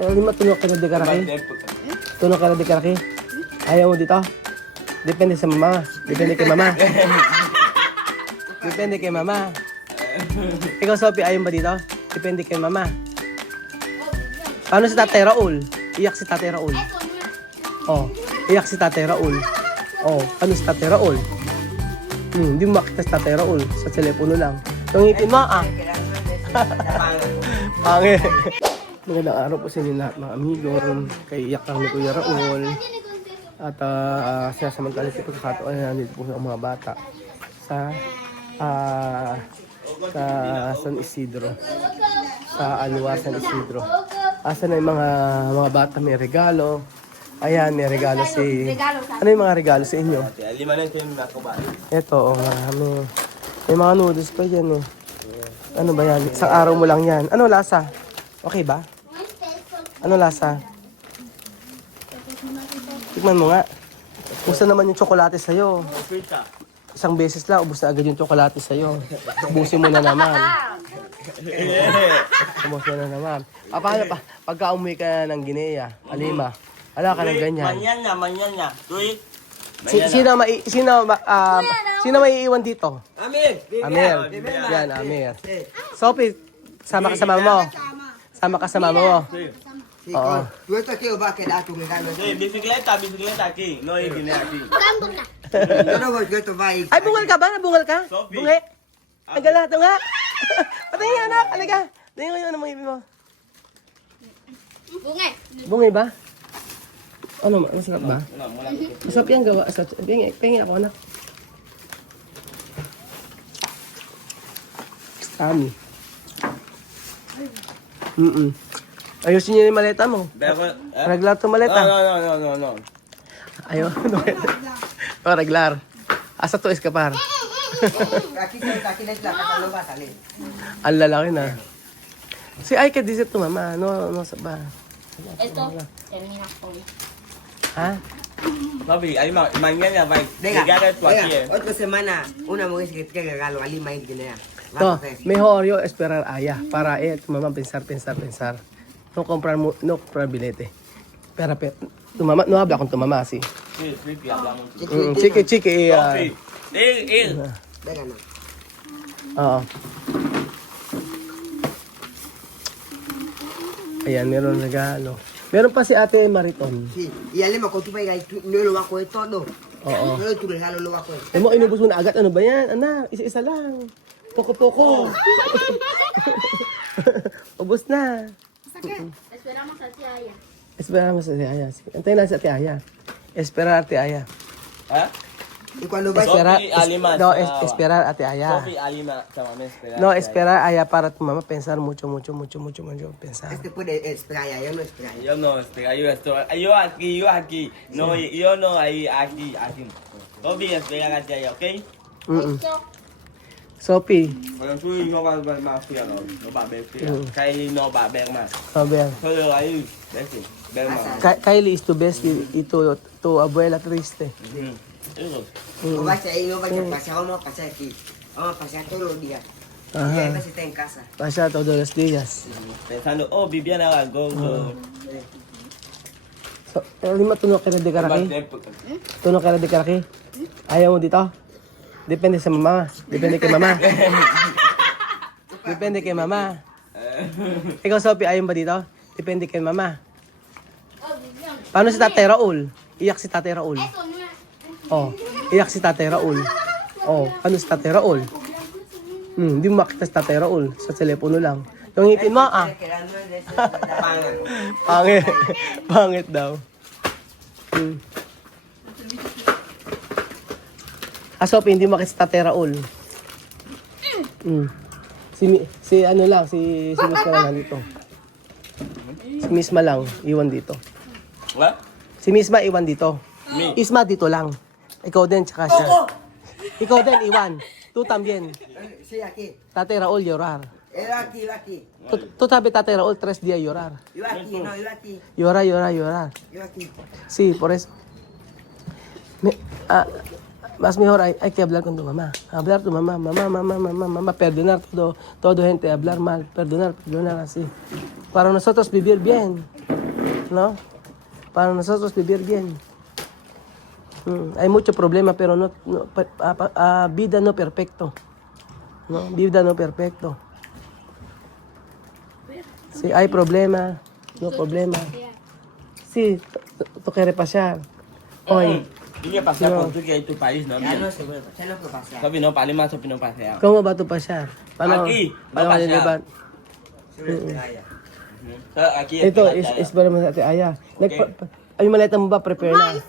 Lima, tunok ka na di karaki? Tunok ka na di karaki? Ayaw mo dito? Depende sa mama. Depende kay mama. Depende kay mama. Ikaw, Sophie, ayaw ba dito? Depende kay mama. Paano si Tatay Raul? Iyak si Tatay Raul. Oh, iyak si Tatay Raul. Oh, ano si Tatay Raul? Hindi mo makita si Tatay Raul. Sa telepono lang. Yung ngipin mo, Pangit. Magandang araw po sa inyo lahat mga amigo. Kay iyak lang ni Kuya Raul. At sasamantala sa pagkakataon na nandito po ang mga bata sa San Isidro. Sa Alua, San Isidro. Asa na yung mga bata may regalo. Ayan, may regalo si... Ano yung mga regalo sa inyo? Ito, marami. May mga noodles pa yan eh. Ano ba yan? Isang araw mo lang yan. Ano lasa? Okay ba? Ano lasa? Tikman mo nga. Gusto naman yung tsokolate sa'yo. Isang beses lang, ubus na agad yung tsokolate sa'yo. Ubusin mo na naman. Ubus mo na naman. Paano pa? Pagka umuwi ka ng Guinea, Alima, ala ka ng ganyan. Manyan. Tuwik. Sino may iiwan dito? Amir. Yan, Amir. Sophie, sama ka sa mama mo. Sama ka sa mama mo. Oo. Bicicleta aquí. No hay Guinea aquí. Ay, bungal ka ba? Bungal ka? Sophie. Bungi? Nagala, ito nga. Patayin nga, anak. Halika. Tingnan ko yung ano mong ibig mo. Bungi ba? Ano, masarap ba? Masarap yan gawa. Pengi ako, anak. Tami. Ayusin niyo yung maleta mo. Reglar to maleta. No. Ayaw. Reglar. Asa to eskapar. Ang lalaki na. Si Aika disit to mama. No sa ba? Esto termina con. Ha? Papi, ahí mañana va. Venga, Tú aquí, otra semana, una mujer que te regalo a Lima y Guinea. To, mejor yo esperar allá para tu mamá pensar. No comprar billete. Pero tu mamá, no habla con tu mamá así. Sí, hablamos. Chiqui. Sophie. Ir. Venga, no. Oo. Ayan, meron regalo. Meron pa si Ate Mariton. Sí, y a Lima, cuando tú vayas, no lo vas a coger todo. Oo. No, tu regalo lo vas a coger. Mo, inubos mo na agad. Ano ba yan? Anak, isa-isa lang. Poko-poko. Ubus na. Esperamos a tía Aya. Esperamos sa Ate Aya. Antayin na si Ate Aya. Esperar Ate Aya. ¿Ah? Y cuando vayas, Esperar, Sophie, Alima, no, estaba. esperar Ate Aya. Sophie, Alima, también espera. No, esperar Aya para tu mamá pensar mucho pensar. este puede esperar ya, yo no espero. Yo no, espera, yo aquí. No, yo no, ahí, aquí. Sophie, espera aquí, ¿ok? Esto Sophie, Pero tú no vas a ver más fría, no va a ver fría. Kylie no va a ver más. sabi yan. Solo ahí, ver más. Kylie is to best y tu abuela triste. Eso. No vayas ahí, no vayas a pasar, vamos a pasar aquí. Vamos a pasar todos los días. Y Ajá. además está en casa. Pasa todos los días. Pensando, Viviana va a go. Lima, tunok ka na di karaki? Tunok ka na di karaki? Ayaw mo dito? Depende sa mama. Depende kay mama. Depende kay mama. Ikaw, Sophie, ayaw ba dito? Depende kay mama. Paano si Tatay Raul? Iyak si Tatay Raul. Oh, iyak si Tatay Raul. Oh, ano si Tatay Raul? Hindi mo makita si Tatay Raul. Sa telepono lang. Yung ngipin mo, Quedando en eso, Pangit. Pangit daw. Sophie, hindi mo makita si Tatay Raul. Si ano lang, si Misma lang dito. Si Misma lang, iwan dito. What? Si Misma iwan dito. Me. Isma dito lang. Ikaw din, tsaka siya. Ikaw din, iwan. Tú también. Sí, aquí. Tatay Raul llorar. Yo aquí. Tú sabi Tatay Raul 3 días llorar. Yo aquí, no, yo aquí. Llorar. Yo aquí. Sí, por eso. Más mejor hay que hablar con tu mamá. Hablar tu mamá, mamá, perdonar todo gente, hablar mal, perdonar así. Para nosotros vivir bien, ¿no? Para nosotros vivir bien. Hay mucho problema, pero vida no perfecto. ¿No? Vida no perfecto. Si hay problema, no problema. Sí, tú quieres pasear. Hoy, Ini pasar No. con tu que tu país, ¿no? Ya no se puede pasar, no puede pasar. Sabi no, paling masuk pinong paseo. ¿cómo va tu pasear? Aquí, Paano no ka pasear. liliban? Sulit kaya. So, aquí Ito, is para mo sa ate Aya. Ay, maleta mo ba? Prepare na.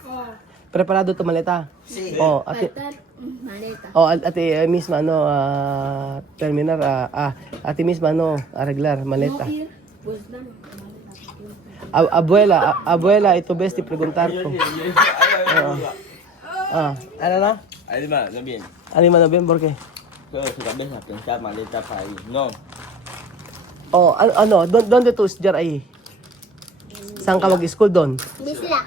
Preparado to maleta. Sí. Oh, ate, Faltar maleta. ate misma, terminar, ate misma, arreglar, maleta. Ir, pues dame. Abuela, ito best i-preguntar ko. Ano na? Ay, di ba? Sabihin. Ano man na por qué? So, suka bes na pensar maleta pa ahí. No. Oh, donde tú estudiar ahí? Saan ka mag-school doon? Bisla.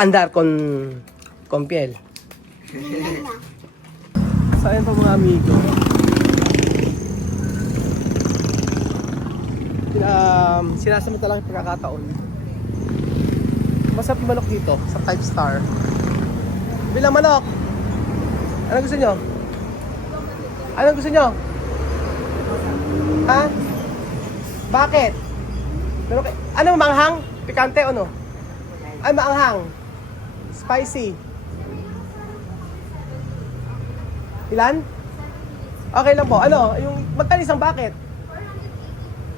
Andar con piel. So, ayun po mga amigo. Sinasamita lang yung pagkakataon. Masarap yung manok dito sa 5 star. Bilang manok. Ano gusto nyo? Ano gusto nyo? Ha? Bakit? Pero, ano manghang? Pikante o no? Ay, maanghang. Spicy. Ilan? Okay lang po. Ano? Yung magkano isang bucket?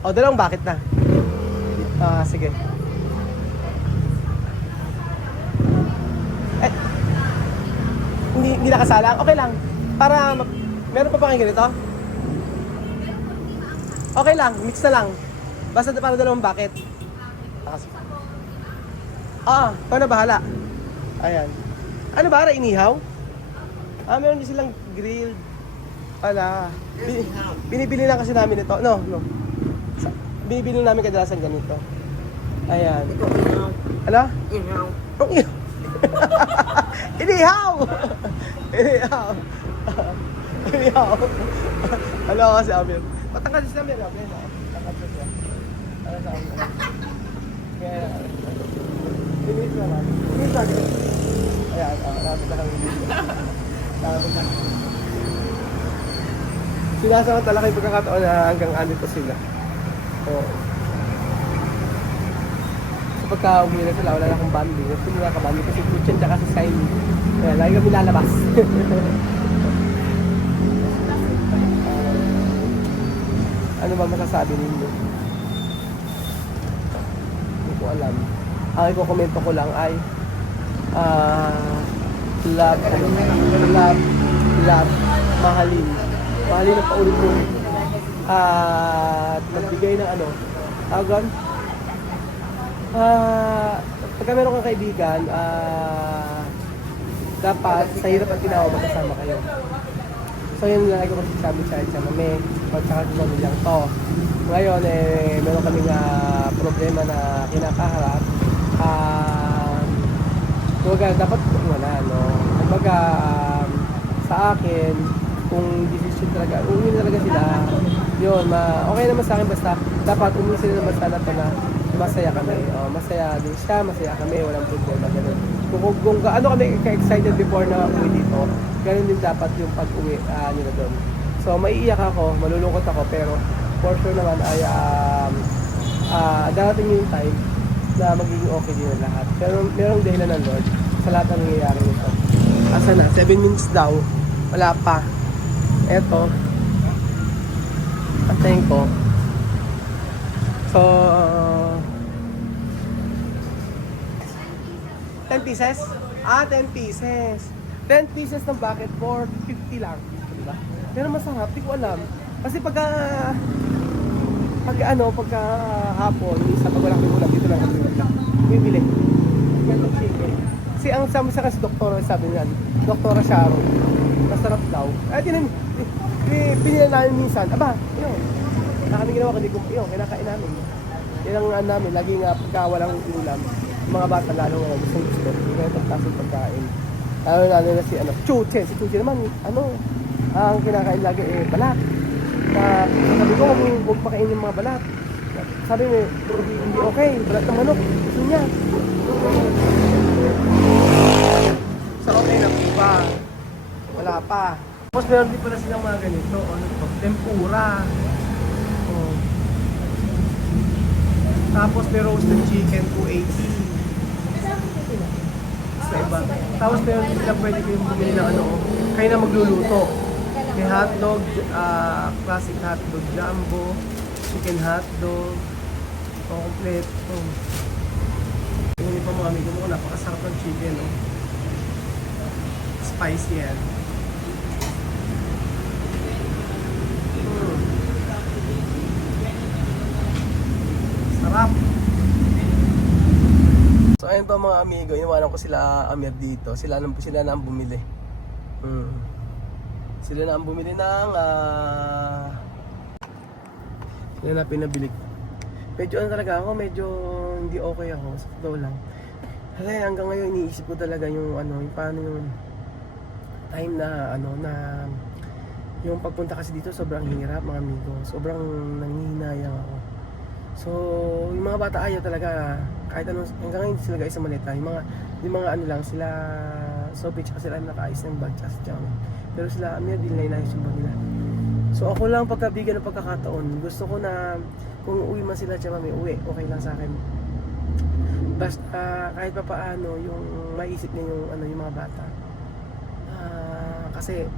O, dalawang bucket na. Sige. Hindi nakasalang? Okay lang. Para, meron pa ba kayong ganito? Okay lang, mix na lang. Basta para dalawang bucket. Ikaw na bahala. Ayan. Ano ba, inihaw? Meron din silang grilled. Binibili lang kasi namin ito. No. Binibili namin kadalasan ganito. Ayan. Ano? Inihaw. Inihaw! Inihaw. Ano kasi Amir? Patangkad si Amir. Patangkad siya. Ano sa Amir? Kaya, bilis naman. Bilis natin. Ayan, rapid na kami bilis. Rapid na. Sinasamat talaga yung pagkakataon na hanggang andito sila. So, pagka umuwi na sila, wala na akong banding. Kasi hindi nakabanding kasi Kuchen tsaka si Shiny. Kaya lagi kami lalabas. Ano ba masasabi ninyo? Hindi ko alam. Ang iko-komento ko lang ay love, mahalin. Mahalin na paulit-ulit. At magbigay ng agon. Pagka meron kang kaibigan, dapat sa hirap at ginawa magkasama kayo. So yun lang ako masasabi sa mami, magsaka sa pamilyang to. Ngayon, meron kaming problema na kinakaharap. Dapat wala, no? Kumbaga, sa akin, kung decision talaga, umuwi talaga sila, yun, okay naman sa akin, basta dapat umuwi sila naman sana pa na masaya kami. Masaya din siya, masaya kami, walang problema, ganun. Kung gaano kami ka-excited before na uwi dito, ganun din dapat yung pag-uwi nila doon. So, maiiyak ako, malulungkot ako, pero for sure naman ay darating yung time na magiging okay din ang lahat. Pero merong dahilan ng Lord sa lahat ng nangyayari nito. Asa na? 7 minutes daw. Wala pa. Eto. Antayin ko. So, 10 pieces? 10 pieces. 10 pieces ng bucket for 50 lang. Diba? Pero masarap, di ko alam. Kasi pagka hapon, isa pag wala kami ulam, dito lang kami ulam. Bibili. Ganun chicken. Kasi ang sabi sa kasi doktora, sabi niyan, Doktora Sharon, masarap daw. Pinila namin minsan, yun. Kami ginawa kundi yun, kinakain namin. Yan ang namin, lagi nga pagka walang ulam, yung mga bata lalo nga gusto. Hindi kayo pagtasong pagkain. Lalo na si Chuchen. Si Chuchen naman, ang kinakain lagi balat. Na sabi ko, huwag pakainin yung mga balat. Sabi niya, hindi okay, balat ng manok. Gusto niya. So okay na po ba? Wala pa. Tapos meron din pala silang mga ganito. Tempura. Oh. Tapos may roasted chicken, 280. Sa iba. Tapos meron din sila pwede kayong bumili ng kayo na magluluto. May hotdog, classic hotdog jumbo, chicken hotdog, kompleto. Tingnan pa mga amigo mo, napakasarap ng chicken, no? Spicy yan. Sarap! So ayun pa mga amigo, iniwanan ko sila Amir dito. Sila na ang bumili. Sila na ang bumili ng sila na pinabili ko. Medyo talaga ako, medyo hindi okay ako. Sa totoo lang. Hanggang ngayon iniisip ko talaga yung yung paano yung time na na yung pagpunta kasi dito sobrang hirap mga amigo. Sobrang nangihinayang ako. So, yung mga bata ayaw talaga kahit hanggang ngayon sila guys sa maleta. Yung mga lang sila Sophie tsaka sila nakaayos ng bag tsaka pero sila Amir din na inayos yung bag nila. So ako lang pagkabigyan ng pagkakataon, gusto ko na kung uwi man sila tsaka may uwi, okay lang sa akin. Basta kahit pa paano yung maisip niya yung mga bata. Kasi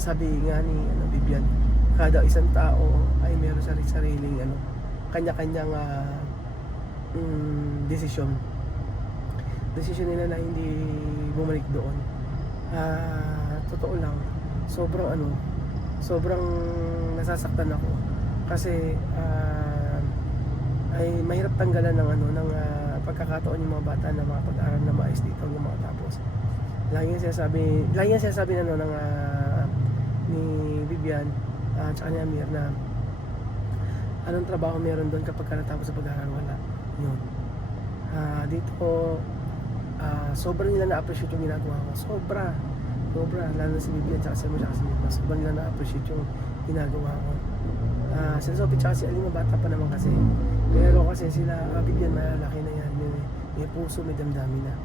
sabi nga ni Bibian, kada isang tao ay meron sariling kanya-kanyang desisyon nila na hindi bumalik doon. Totoo lang, sobrang nasasaktan ako kasi ay mahirap tanggalan ng pagkakataon yung mga bata na makapag-aral na maayos dito hanggang makatapos. Lagi yung sinasabi ni Vivian at ni Amir na anong trabaho meron doon kapag natapos sa pag-aaral, wala. Yun. Dito sobrang nila na-appreciate yung ginagawa ko. Sobra, lalo na si Vivian tsaka si Mima, sobrang nila na-appreciate yung ginagawa ko. Si Sophie tsaka si Alima bata pa naman kasi, pero kasi sila Vivian malalaki na yan, may puso, may damdamin na.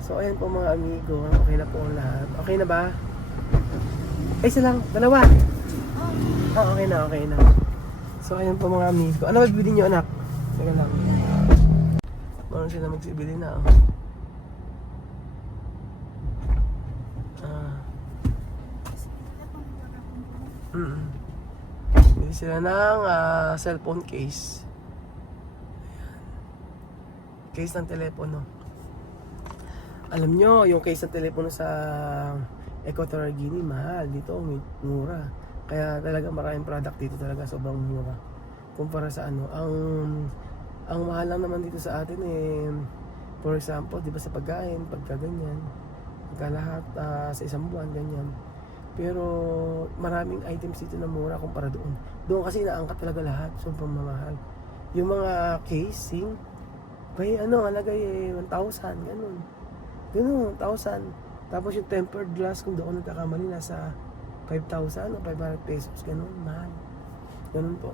So ayan po mga amigo, okay na po ang lahat. Okay na ba? Isa lang, dalawa. Okay na. So ayan po mga amigo. Ano magbibili nyo anak? Teka lang. Meron sila magsibili na Bili sila ng cellphone case. Case ng telepono. Alam nyo, yung case ng telepono sa Equatorial Guinea, mahal. Dito, mura. Kaya talaga maraming product dito talaga, sobrang mura. Kumpara sa ang mahal lang naman dito sa atin for example, di ba sa pagkain, pagka ganyan, pagka lahat sa isang buwan, ganyan. Pero maraming items dito na mura kumpara doon. Doon kasi inaangkat talaga lahat, sobrang mamahal. Yung mga casing, may alagay 1,000, ganun, 1,000. Tapos yung tempered glass, kung doon nagkakamali, nasa 5,000 o 500 pesos, ganun, mahal. Ganun po.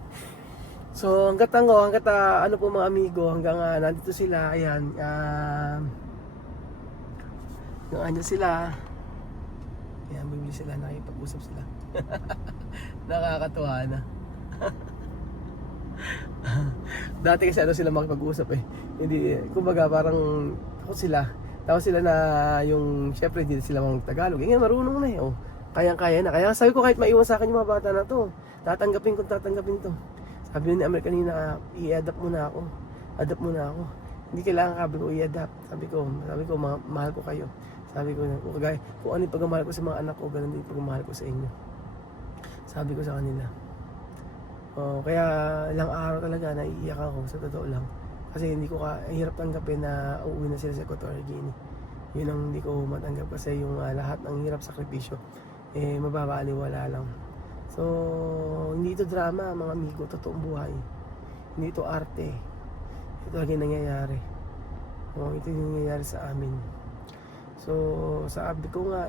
So hanggat po mga amigo, hanggang nandito sila, ayan, hanggang sila, ayan, bibili sila, nakipag-usap sila. Nakakatuwa na. Dati kasi sila makipag-usap hindi, kumbaga parang takot sila. Tapos sila na yung, syempre hindi sila mga Tagalog. Ngayon marunong na kayang-kaya na. Kaya sabi ko kahit maiwan sa akin yung mga bata na to, tatanggapin to. Sabi ni Amir kanina, i-adapt muna ako. Adapt muna ako. Hindi kailangan sabi ko i-adapt. Sabi ko mahal ko kayo. Sabi ko, kung ano yung pagmamahal ko sa mga anak ko, ganun din yung pagmamahal ko sa inyo. Sabi ko sa kanila. Kaya ilang araw talaga naiiyak ako, sa totoo lang. Kasi hindi ko hirap tanggapin na uuwi na sila sa Equatorial Guinea. Yun ang hindi ko matanggap kasi yung lahat ng hirap sakripisyo mababaliwala lang. So hindi ito drama mga amigo, totoong buhay. Hindi ito arte. Ito lagi nangyayari. Ito yung nangyayari sa amin. So, sabi ko nga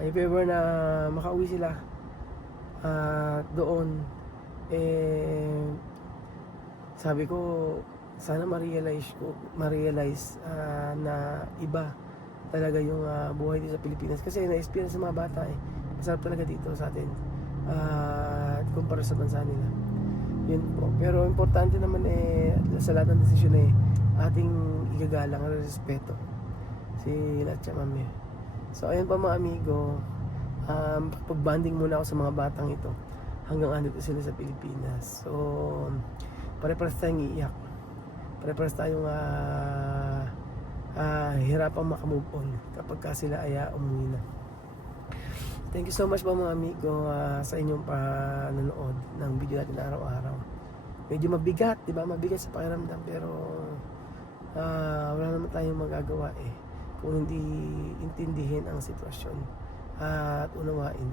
if ever na makauwi sila doon, sabi ko, sana ma-realize na iba talaga yung buhay dito sa Pilipinas. Kasi na-experience ng mga bata masarap talaga dito sa atin kumpara sa bansa nila. Yun po. Pero importante naman sa lahat ng desisyon ating igagalang at respeto si Latcha Mami. So ayun pa mga amigo, pag-banding muna ako sa mga batang ito hanggang andito sila sa Pilipinas. So pare-pares tayong iiyak, pare-pares tayong hirapang makamove on kapag sila ay umuwi na. Thank you so much po mga amigo sa inyong panonood ng video natin araw-araw. Medyo mabigat, di ba? Mabigat sa pakiramdam, pero wala naman tayong magagawa kung hindi intindihin ang sitwasyon at unawain.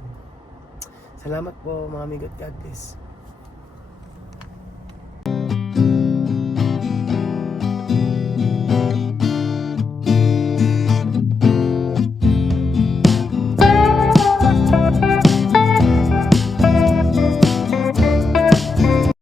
Salamat po mga amigo at God bless.